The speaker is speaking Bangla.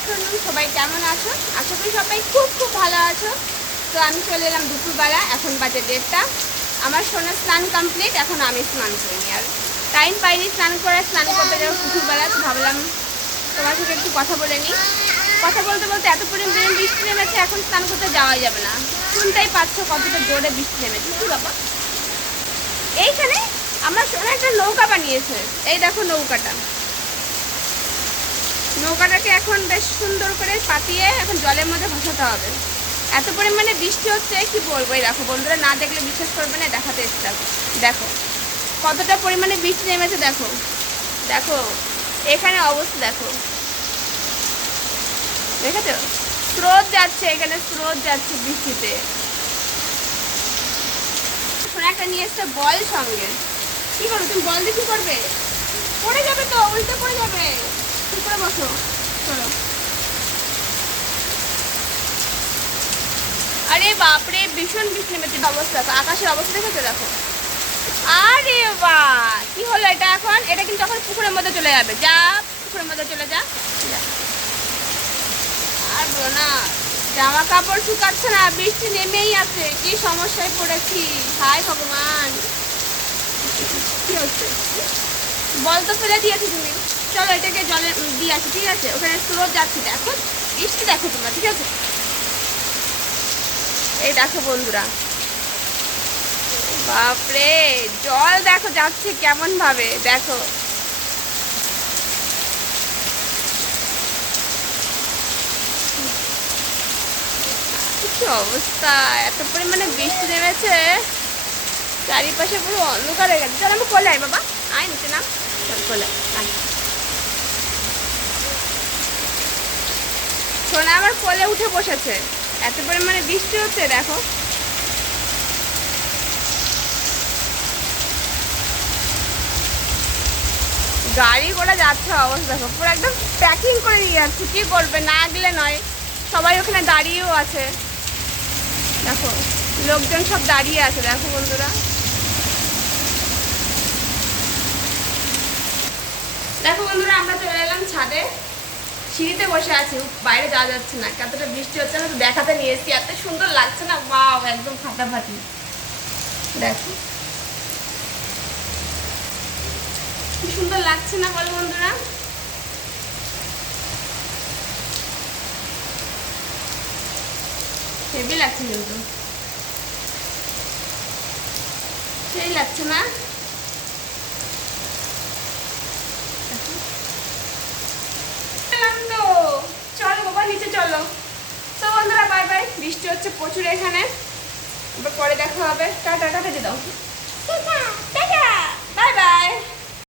আফটারনুন সবাই কেমন আছো? আশা করি সবাই খুব খুব ভালো আছো। তো আমি চলে এলাম দুপুরবেলা, এখন বাজে দেড়টা। আমার সোনার স্নান কমপ্লিট এখন আমি স্নান করিনি আর টাইম পাইনি স্নান করে স্নান করতে যাব দুপুরবেলা, তো ভাবলাম তোমার সাথে একটু কথা বলে নিই। কথা বলতে বলতে এত পরিমাণে বৃষ্টি নেমেছে, এখন স্নান করতে যাওয়া যাবে না। শুনতেই পাচ্ছ, কতটা জোরে বৃষ্টি নেমেছে, কি বাবা এইখানে আমার সোনা একটা নৌকা বানিয়েছে। এই দেখো নৌকাটা। নৌকাটাকে এখন বেশ সুন্দর করে পাতিয়ে এখন জলের মধ্যে ভাসাতে হবে। এত পরিমাণে বৃষ্টি হচ্ছে, কি বলব? এই দেখো, বন্ধুরা, না দেখলে বিশ্বাস করবে না, দেখাতে এসছিলাম দেখো। কতটা পরিমাণে বৃষ্টি নেমেছে, দেখো। দেখো, এখানে অবস্থা, দেখো। দেখেছ? স্রোত যাচ্ছে, এখানে স্রোত যাচ্ছে বৃষ্টিতে। একটা নিয়ে এসছে বল সঙ্গে। কি করবে? তুমি বল দিয়ে কি করবে? পড়ে যাবে তো, উল্টে পড়ে যাবে ঠিক করে বসো চলো আরে বাপরে, ভীষণ বৃষ্টি নেমেছে অবস্থা আকাশের অবস্থা দেখেছ দেখো। আরে বা, কি হলো এটা এখন? এটা কিন্তু এখন পুকুরের মধ্যে চলে যাবে। যা, পুকুরের মধ্যে চলে যা। আর বলো না জামা কাপড় শুকাচ্ছে না, বৃষ্টি নেমেই আছে। কি সমস্যায় পড়েছি? হায় ভগবান। কি হচ্ছে? বল তো ফেলে দিয়েছি তুমি। চলো এটাকে জলে দিয়ে আসি, ঠিক আছে? ওখানে স্রোত যাচ্ছে। দেখো, বৃষ্টি দেখো তোমরা, ঠিক আছে? দেখো বন্ধুরা। বাপরে, জল দেখো যাচ্ছে কেমন ভাবে দেখো অবস্থা, এত পরিমাণে বৃষ্টি নেমেছে। চারিপাশে পুরো অন্ধকার হয়ে গেছে। চল আমি কোলে আয় বাবা। আয়, নিচে চল কোলে, আয়। সোনা আমার কোলে উঠে বসেছে। এত পরিমাণে বৃষ্টি হচ্ছে, দেখো। গাড়ি করে যাচ্ছে অবস্থা, দেখো। পুরো একদম প্যাকিং করে নিয়ে যাচ্ছে, কি করবে না গেলে নয়। সবাই ওখানে দাঁড়িয়েও আছে। দেখো, লোকজন সব দাঁড়িয়ে আছে, দেখো বন্ধুরা। দেখো বন্ধুরা, আমরা চলে এলাম ছাদে। সিঁড়িতে বসে আছি বাইরে যাওয়া যাচ্ছে না কতটা বৃষ্টি হচ্ছে না তো দেখাতে নিয়ে এসেছি, এত সুন্দর লাগছে না বাও একদম ফাটাফাটি। দেখো। কি সুন্দর লাগছে না বল বন্ধুরা? হেভি লাগছে কিন্তু। সেই লাগছে না? বৃষ্টি হচ্ছে প্রচুর এখানে। এবার পরে দেখা হবে। টাটা টাটা যে দাও। Bye bye.